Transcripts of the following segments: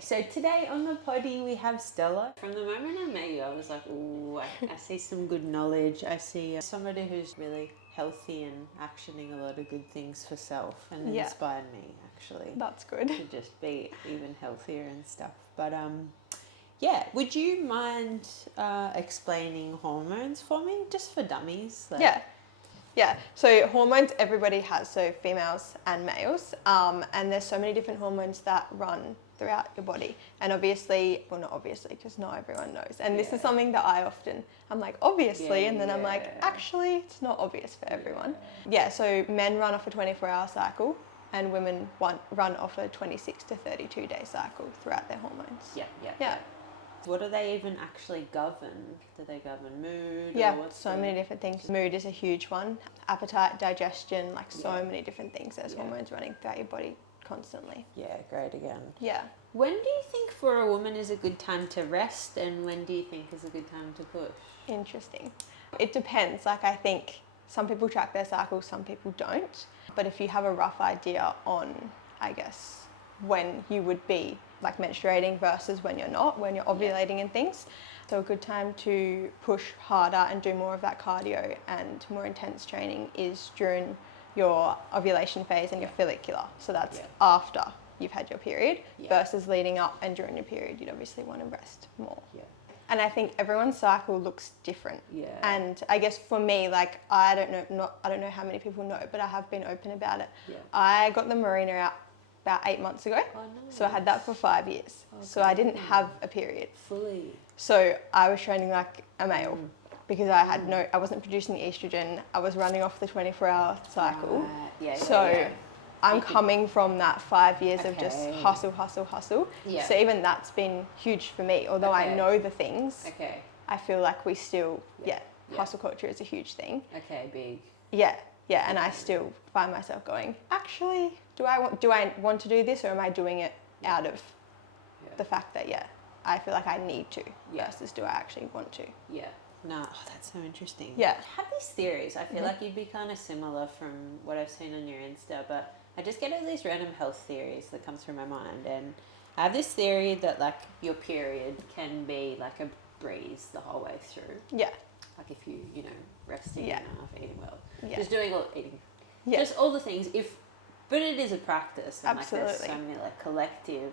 So today on the poddy we have Stella. From the moment I met you, I was like, ooh, I see some good knowledge. I see somebody who's really healthy and actioning a lot of good things for self, and inspired me actually. That's good. To just be even healthier and stuff. But yeah, would you mind explaining hormones for me, just for dummies? Yeah, so hormones everybody has, so females and males, and there's so many different hormones that run throughout your body. And obviously, well, not obviously, because not everyone knows. And this is something that I'm like, obviously, and then I'm like, actually, it's not obvious for everyone. Yeah, so men run off a 24-hour cycle, and women run off a 26 to 32 day cycle throughout their hormones. Yeah. What do they even actually govern? Do they govern mood? Yeah, so many different things. Mood is a huge one. Appetite, digestion, like so many different things. There's hormones running throughout your body constantly. Yeah, great again. Yeah. When do you think for a woman is a good time to rest, and when do you think is a good time to push? Interesting. It depends. Like, I think some people track their cycles, some people don't. But if you have a rough idea on, I guess, when you would be like menstruating versus when you're not, when you're ovulating and things. So a good time to push harder and do more of that cardio and more intense training is during your ovulation phase and your follicular. So that's after you've had your period versus leading up and during your period. You'd obviously want to rest more. And I think everyone's cycle looks different. And I guess for me, like, I don't know how many people know, but I have been open about it. I got the Marina out about 8 months ago. Oh, nice. So I had that for 5 years. So I didn't have a period. Fully. So I was training like a male because I wasn't producing the estrogen. I was running off the 24-hour cycle. I'm coming from that 5 years of just hustle. So even that's been huge for me. Although I know the things, I feel like we still, hustle culture is a huge thing. Okay, big. Yeah, and I still find myself going, actually, do I want to do this, or am I doing it out of the fact that, I feel like I need to versus do I actually want to? Yeah. No, that's so interesting. Yeah. I have these theories. I feel like you'd be kind of similar from what I've seen on your Insta, but I just get all these random health theories that come through my mind. And I have this theory that, like, your period can be like a breeze the whole way through. Yeah. Like if you resting enough, eating well, just eating, just all the things. But it is a practice, and like there's so many like collective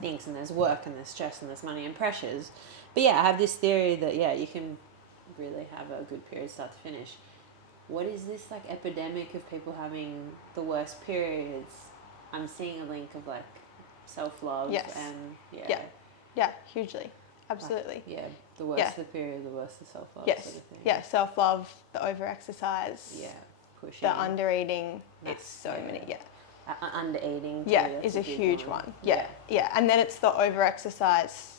things, and there's work, and there's stress, and there's money and pressures. But I have this theory that you can really have a good period start to finish. What is this like epidemic of people having the worst periods? I'm seeing a link of like self-love and hugely. Absolutely. Like, the worse the period, the worse the self-love sort of thing. Yeah, self-love, the over-exercise, pushing, the under-eating, it's so many, under-eating is a huge one. And then it's the over-exercise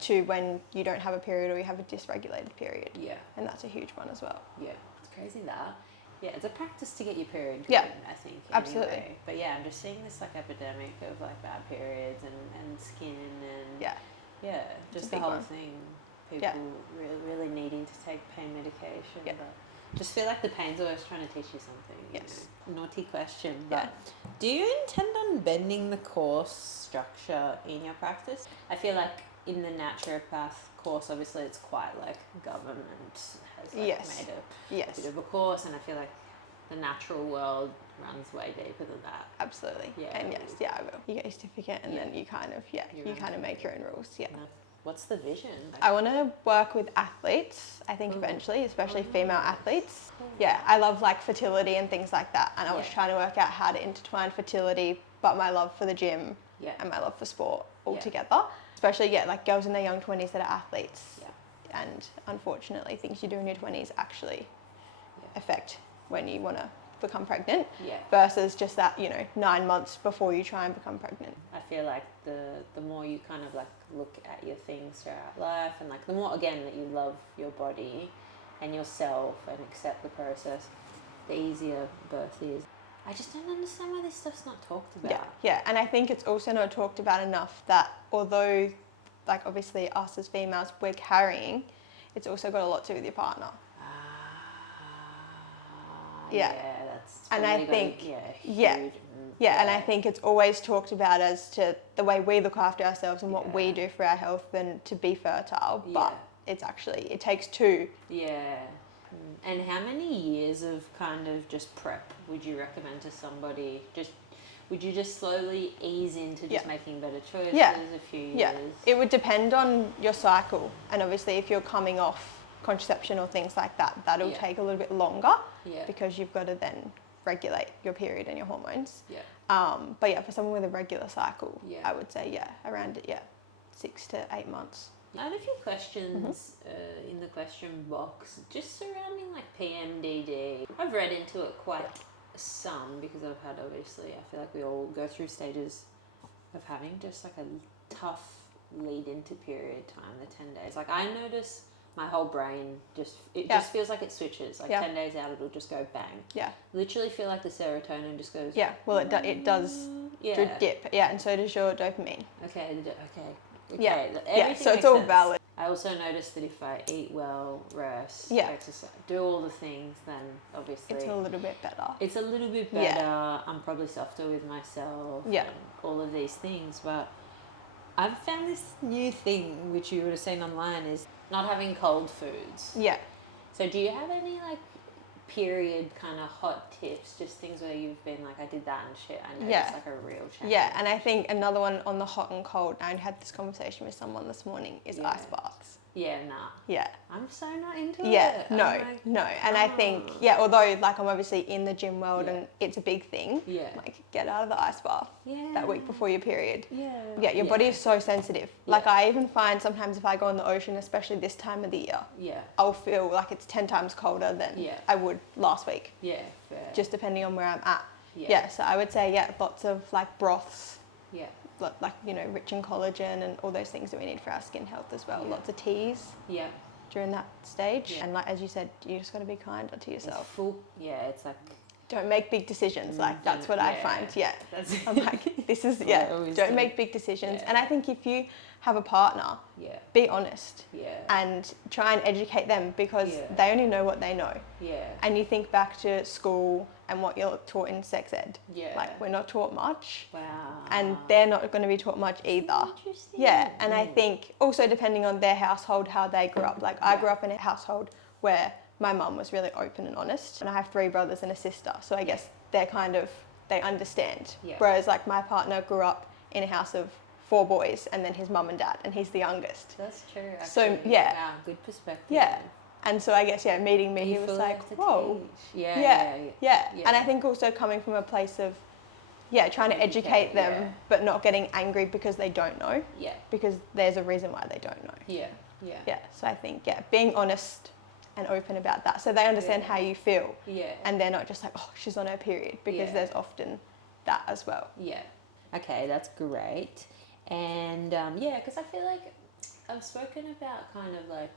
to when you don't have a period or you have a dysregulated period. And that's a huge one as well. It's crazy that. It's a practice to get your period going, I think. Absolutely. Anyway. But I'm just seeing this like epidemic of like bad periods and skin and just the whole thing. People really needing to take pain medication. But just feel like the pain's always trying to teach you something. Yes. Naughty question. But do you intend on bending the course structure in your practice? I feel like in the naturopath course, obviously it's quite like government has made a bit of a course, and I feel like the natural world runs way deeper than that. Absolutely. And I will. You get your certificate, and then you kind of make your own rules. What's the vision? I want to work with athletes, I think eventually, especially female athletes. I love like fertility and things like that, and I was trying to work out how to intertwine fertility but my love for the gym and my love for sport all together. Especially like girls in their young 20s that are athletes. And unfortunately things you do in your 20s actually affect when you want to become pregnant versus just that 9 months before you try and become pregnant. I feel like the more you kind of like look at your things throughout life, and like the more again that you love your body and yourself and accept the process, the easier birth is. I just don't understand why this stuff's not talked about. And I think it's also not talked about enough that although like obviously us as females we're carrying, it's also got a lot to do with your partner. That's that's and I think huge. And I think it's always talked about as to the way we look after ourselves and what we do for our health and to be fertile, but it's actually, it takes two. Yeah. And how many years of kind of just prep would you recommend to somebody? Would you just slowly ease into just making better choices a few years? Yeah, it would depend on your cycle, and obviously if you're coming off contraception or things like that, that'll take a little bit longer because you've got to then regulate your period and your hormones. But yeah, for someone with a regular cycle, I would say around 6 to 8 months. I had a few questions in the question box just surrounding like PMDD. I've read into it quite some because I've had, obviously, I feel like we all go through stages of having just like a tough lead into period time, the 10 days. Like I notice my whole brain just feels like it switches. Like 10 days out, it'll just go bang. Yeah. Literally feel like the serotonin just goes. Yeah, well it does dip. Yeah, and so does your dopamine. Okay. So it's all valid. I also noticed that if I eat well, rest, exercise, do all the things, then obviously it's a little bit better. It's a little bit better. I'm probably softer with myself. And all of these things, but I've found this new thing which you would have seen online is not having cold foods. Yeah. So do you have any like period kind of hot tips, just things where you've been like, I did that and shit, I noticed like a real change? Yeah, and I think another one on the hot and cold, I had this conversation with someone this morning, is ice baths. Yeah, nah. Yeah. I'm so not into it. Yeah, no. And I think, although like I'm obviously in the gym world and it's a big thing, like get out of the ice bath that week before your period. Yeah, your body is so sensitive. Like I even find sometimes if I go in the ocean, especially this time of the year, I'll feel like it's 10 times colder than I would last week. Yeah, fair. Just depending on where I'm at. Yeah, so I would say, lots of like broths. Yeah. Like, rich in collagen and all those things that we need for our skin health as well. Lots of teas during that stage. And like, as you said, you just got to be kinder to yourself. It's like... Don't make big decisions. Like, that's what I find. Yeah. I'm like, this is, don't make big decisions. And I think if you have a partner, be honest. And try and educate them because they only know what they know. And you think back to school and what you're taught in sex ed. Like, we're not taught much. Wow. And they're not going to be taught much either. Yeah. And I think also depending on their household, how they grew up. Like, I grew up in a household where my mum was really open and honest, and I have 3 brothers and a sister, so I guess they understand. Whereas like my partner grew up in a house of 4 boys and then his mum and dad, and he's the youngest. That's true, actually. So wow, good perspective. Yeah. And so I guess meeting me, he was like, whoa. Yeah. And I think also coming from a place of trying to educate them but not getting angry because they don't know. Because there's a reason why they don't know. Yeah. So I think being honest and open about that, so they understand how you feel, and they're not just like, oh, she's on her period, because there's often that as well. Okay, that's great. And because I feel like I've spoken about kind of like,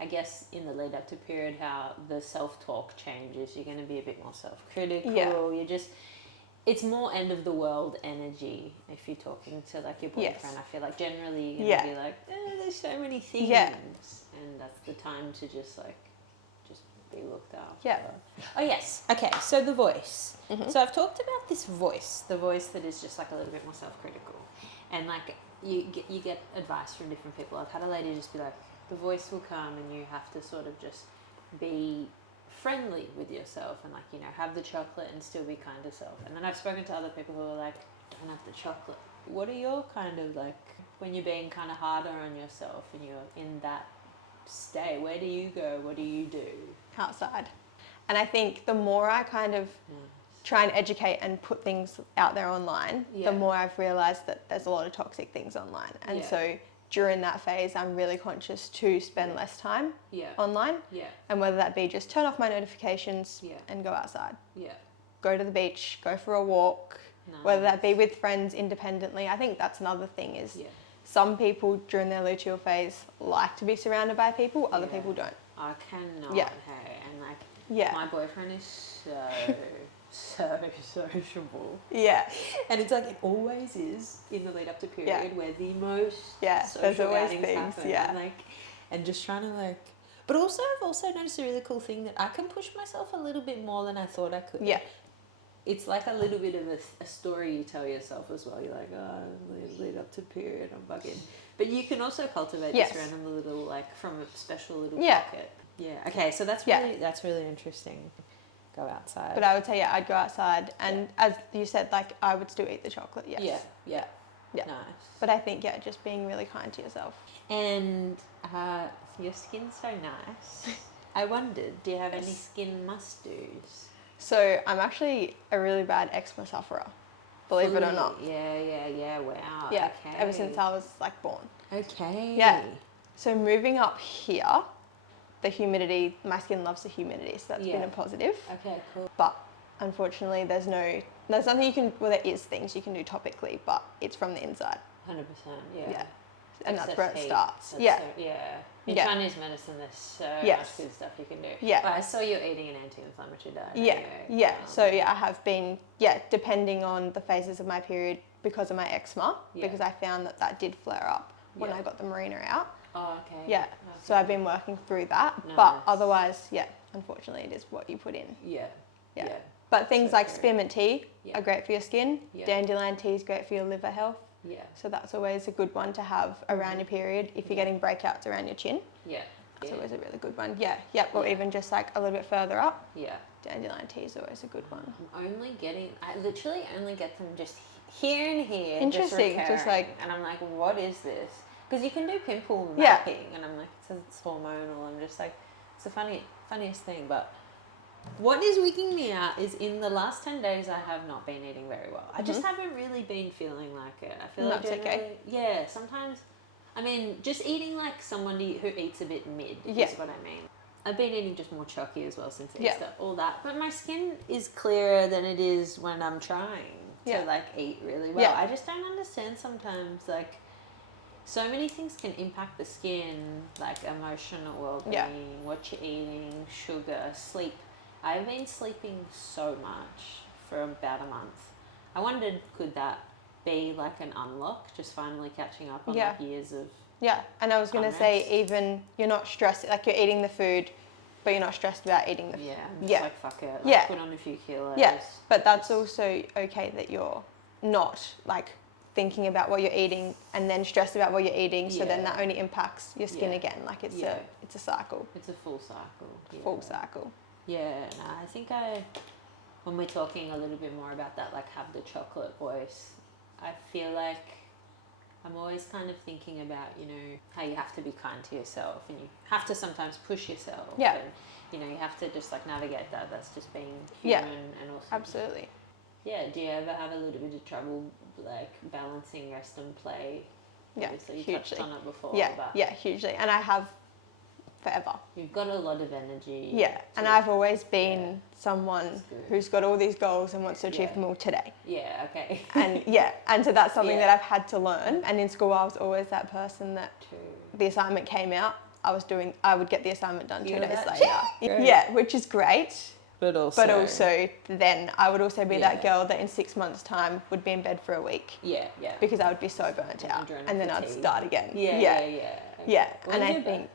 I guess in the lead up to period, how the self-talk changes. You're going to be a bit more self-critical. You're just, it's more end of the world energy if you're talking to like your boyfriend. I feel like generally you're going to be like, there's so many things, and that's the time to just like be looked after. Oh yes. Okay, so the voice. So I've talked about this voice, the voice that is just like a little bit more self-critical, and like you get advice from different people. I've had a lady just be like, the voice will come and you have to sort of just be friendly with yourself and like, have the chocolate and still be kind to self. And then I've spoken to other people who are like, don't have the chocolate. What are your kind of like, when you're being kind of harder on yourself and you're in that state, where do you go? What do you do? Outside. And I think the more I kind of try and educate and put things out there online, the more I've realised that there's a lot of toxic things online. And so during that phase, I'm really conscious to spend less time online. And whether that be just turn off my notifications and go outside. Go to the beach, go for a walk, whether that be with friends independently. I think that's another thing is some people during their luteal phase like to be surrounded by people, other people don't. I cannot, hey, and like, my boyfriend is so sociable. And it's like, it always is in the lead up to period where the most social outings happen. And just trying to like, but also I've also noticed a really cool thing that I can push myself a little bit more than I thought I could. it's like a little bit of a story you tell yourself as well. You're like, oh, lead up to period, I'm bugging. But you can also cultivate this random little, like, from a special little pocket. Yeah. Okay, so that's really interesting. Go outside. But I would say, I'd go outside, and as you said, like, I would still eat the chocolate. Yes. Yeah. Nice. But I think just being really kind to yourself. And your skin's so nice. I wondered, do you have any skin must-dos? So I'm actually a really bad eczema sufferer, believe it or not. Yeah, wow. Yeah, okay. ever since I was, like, born. Okay. Yeah. So moving up here, the humidity, my skin loves the humidity, so that's been a positive. Okay, cool. But unfortunately, there's nothing you can, well, there is things you can do topically, but it's from the inside. 100%, yeah. And that's where it starts. In Chinese medicine, there's so much good stuff you can do. Yeah. But I saw you eating an anti-inflammatory diet. So I have been, depending on the phases of my period, because of my eczema, because I found that did flare up when I got the marina out. Oh, okay. Yeah. Okay. So I've been working through that. Nice. But otherwise, unfortunately, it is what you put in. Yeah. But things like spearmint tea are great for your skin. Dandelion tea is great for your liver health. Yeah. So that's always a good one to have around your period if you're getting breakouts around your chin. Yeah. That's always a really good one. Yeah. Or even just like a little bit further up. Yeah. Dandelion tea is always a good one. I literally only get them just here and here. Interesting. Just like, and I'm like, what is this? Because you can do pimple mapping, and I'm like, it says it's hormonal. I'm just like, it's the funniest thing. But what is wigging me out is in the last 10 days, I have not been eating very well. I just haven't really been feeling like it. I feel like that's okay. Yeah, sometimes, I mean, just eating like somebody who eats a bit mid is what I mean. I've been eating just more chalky as well since Easter, all that. But my skin is clearer than it is when I'm trying to like eat really well. I just don't understand sometimes, like, so many things can impact the skin, like emotional well-being, what you're eating, sugar, sleep. I've been sleeping so much for about a month. I wondered, could that be like an unlock, just finally catching up on like years of and I was going to say, even you're not stressed, like you're eating the food, but you're not stressed about eating the food. I'm just like, fuck it, like put on a few kilos. Yeah, but that's also okay that you're not like thinking about what you're eating and then stressed about what you're eating, so then that only impacts your skin again. Like it's a cycle. It's a full cycle. Full cycle. Yeah, no, I think when we're talking a little bit more about that, like have the chocolate voice, I feel like I'm always kind of thinking about, you know, how you have to be kind to yourself and you have to sometimes push yourself. Yeah. And, you know, you have to just like navigate that. That's just being human and also. Absolutely. Yeah, do you ever have a little bit of trouble like balancing rest and play? Yeah, obviously you hugely. touched on it before. Yeah, hugely. And I have forever. You've got a lot of energy. Yeah, and I've always been someone who's got all these goals and wants to achieve them all today. Yeah, okay. And so that's something that I've had to learn. And in school I was always that person that the assignment came out, I would get the assignment done 2 days later. Yeah, which is great. But also then I would also be that girl that in 6 months' time would be in bed for a week. Yeah. Because I would be so burnt out. And then I'd start again. Yeah. And I think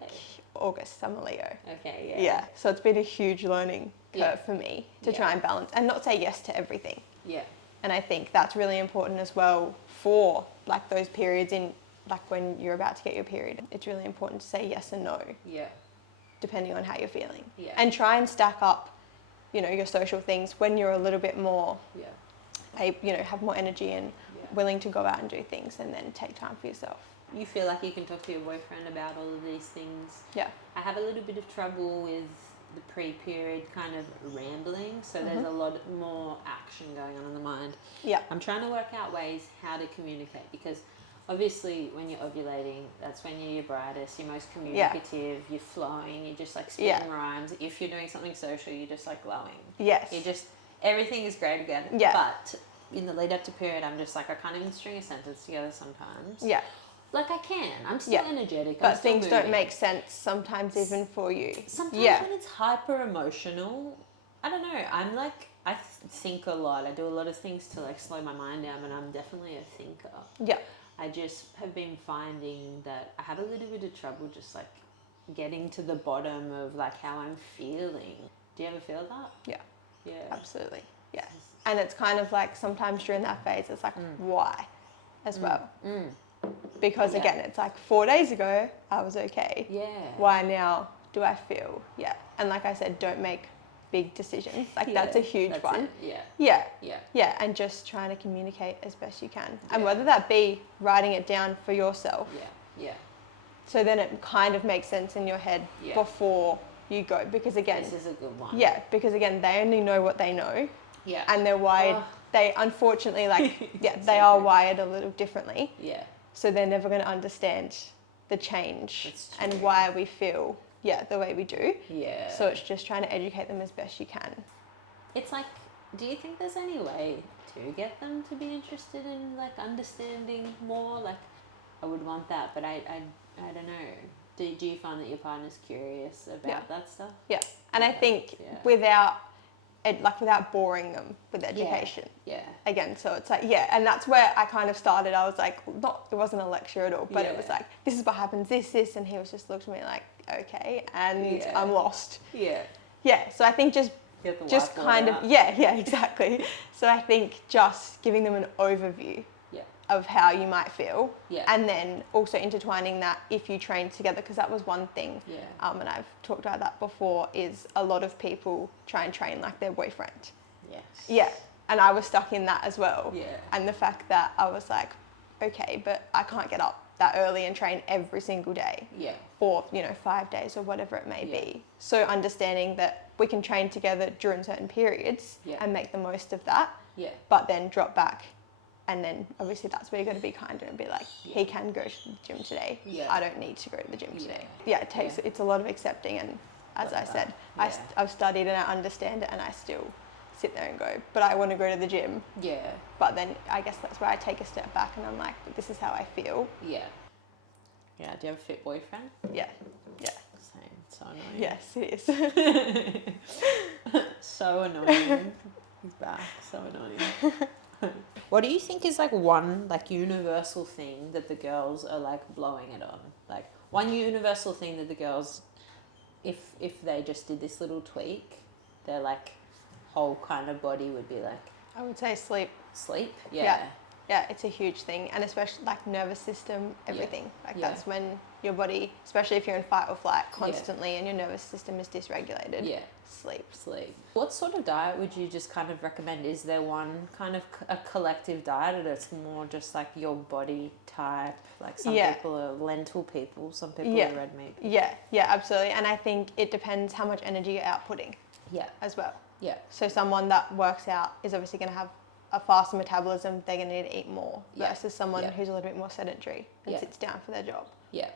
August, I'm a Leo. Okay, yeah. So it's been a huge learning curve for me to try and balance and not say yes to everything. Yeah. And I think that's really important as well for like those periods in like when you're about to get your period. It's really important to say yes and no. Yeah. Depending on how you're feeling. Yeah. And try and stack up, you know, your social things when you're a little bit more, you know, have more energy and willing to go out and do things, and then take time for yourself. You feel like you can talk to your boyfriend about all of these things. Yeah. I have a little bit of trouble with the pre-period kind of rambling, so there's a lot more action going on in the mind. Yeah. I'm trying to work out ways how to communicate, because obviously when you're ovulating, that's when you're your brightest, you're most communicative, you're flowing, you're just like spitting rhymes. If you're doing something social, you're just like glowing. Yes. You're just, everything is great again. Yeah. But in the lead up to period, I'm just like, I can't even string a sentence together sometimes. Yeah. Like I can. I'm still energetic. But things don't make sense sometimes even for you. Sometimes when it's hyper emotional, I don't know. I'm like, I think a lot. I do a lot of things to like slow my mind down, and I'm definitely a thinker. Yeah. I just have been finding that I have a little bit of trouble just like getting to the bottom of like how I'm feeling. Do you ever feel that? Yeah. Yeah. Absolutely. Yeah. And it's kind of like sometimes during that phase, it's like, why as well? Because again, it's like 4 days ago, I was okay. Yeah. Why now do I feel? Yeah. And like I said, don't make big decisions. Like that's a huge one. Yeah. And just trying to communicate as best you can. And whether that be writing it down for yourself. Yeah. So then it kind of makes sense in your head before you go. Because again, this is a good one. Yeah, because again, they only know what they know. Yeah. And they're wired, they unfortunately they are wired a little differently. Yeah. So they're never going to understand the change and why we feel, the way we do. Yeah. So it's just trying to educate them as best you can. It's like, do you think there's any way to get them to be interested in like understanding more? Like, I would want that, but I don't know. Do you find that your partner's curious about that stuff? Yeah, and I think without boring them with education. Yeah. Again, so it's like, and that's where I kind of started. I was like, it wasn't a lecture at all, but it was like, this is what happens, this, and he was just looked at me like, okay, and I'm lost. Yeah. Yeah, so I think just kind of, exactly. So I think just giving them an overview of how you might feel, and then also intertwining that if you train together, because that was one thing, and I've talked about that before, is a lot of people try and train like their boyfriend. Yes. Yeah, and I was stuck in that as well. Yeah. And the fact that I was like, okay, but I can't get up that early and train every single day. Yeah. Or, 5 days or whatever it may be. So understanding that we can train together during certain periods and make the most of that, but then drop back. And then obviously that's where you're going to be kind and be like, he can go to the gym today. I don't need to go to the gym today. It's a lot of accepting. And as I said, I've studied and I understand it, and I still sit there and go, but I want to go to the gym. Yeah. But then I guess that's where I take a step back and I'm like, but this is how I feel. Yeah. Yeah. Do you have a fit boyfriend? Yeah. Yeah. Same. So annoying. Yes, it is. So annoying. He's back. So annoying. What do you think is like one like universal thing that the girls are like blowing it on? Like one universal thing that the girls, if they just did this little tweak, their like whole kind of body would be like. I would say sleep. Sleep? Yeah. Yeah, it's a huge thing, and especially like nervous system, everything. That's when your body, especially if you're in fight or flight constantly and your nervous system is dysregulated. Yeah. Sleep. What sort of diet would you just kind of recommend? Is there one kind of a collective diet, or it's more just like your body type? Like some people are lentil people, some people are red meat people. Yeah, absolutely. And I think it depends how much energy you're outputting. Yeah. As well. Yeah. So someone that works out is obviously going to have a faster metabolism, they're going to need to eat more versus someone who's a little bit more sedentary and sits down for their job. Yeah.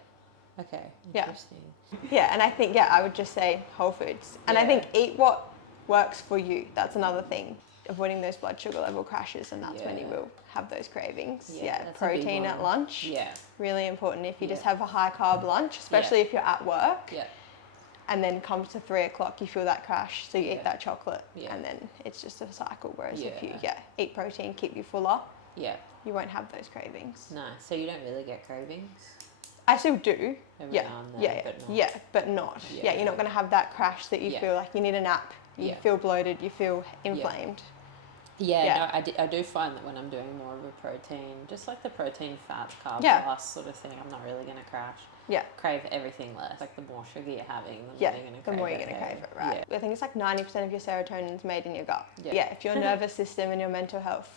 Okay. Interesting. Yeah, and I think, I would just say whole foods. And I think eat what works for you. That's another thing. Avoiding those blood sugar level crashes, and that's when you will have those cravings. Yeah, protein at lunch. Yeah. Really important. If you just have a high carb lunch, especially if you're at work. Yeah. And then comes to 3 o'clock, you feel that crash, so you eat that chocolate, and then it's just a cycle. Whereas if you eat protein, keep you fuller, you won't have those cravings. No, so you don't really get cravings? I still do. Every now and then, but not. Yeah, you're not going to have that crash that you feel like you need a nap, you feel bloated, you feel inflamed. No, I do find that when I'm doing more of a protein, just like the protein, fats, carb plus sort of thing, I'm not really going to crash. Yeah. Crave everything less. Like the more sugar you're having, the more you're going to crave it. Right. I think it's like 90% of your serotonin is made in your gut. Yeah. If your nervous system and your mental health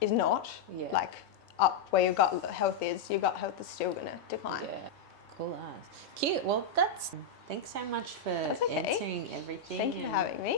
is not like up where your gut health is, your gut health is still going to decline. Yeah. Cool as. Cute. Well, thanks so much for answering everything. Thank you for having me.